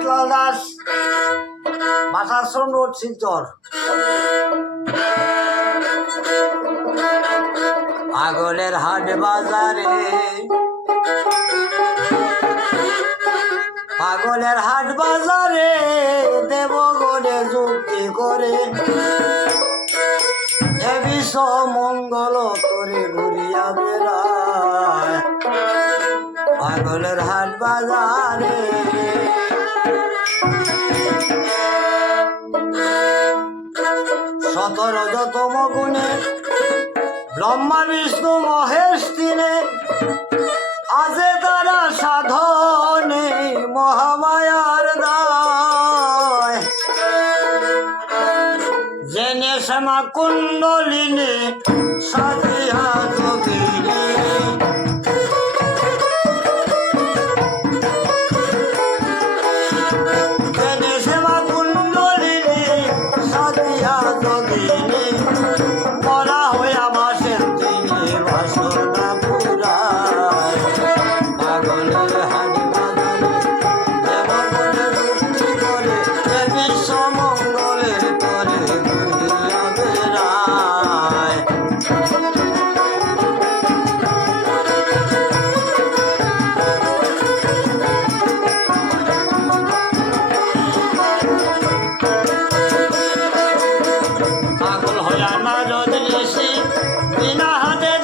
শীতলাল Das বাসাশ্রম road Silchar পাগলের হাট বাজারে, পাগলের হাট বাজারে দেবগণে যুক্তি করে। এ বিশ্ব মঙ্গল করে ঘুরিয়া বেড়ায়। পাগলের হাট বাজারে সতেরো যতম গুণে ব্রহ্মা, বিষ্ণু, মহেশ তিনে। আজে তারা সাধনে মহামায়ার দায়। জেনে শ্যামা কুণ্ডলিনী সাজিয়া বিশ্ব মঙ্গলের করে দুনিয়া বেড়ায় পাগল আমার রোদ বিনা হাতে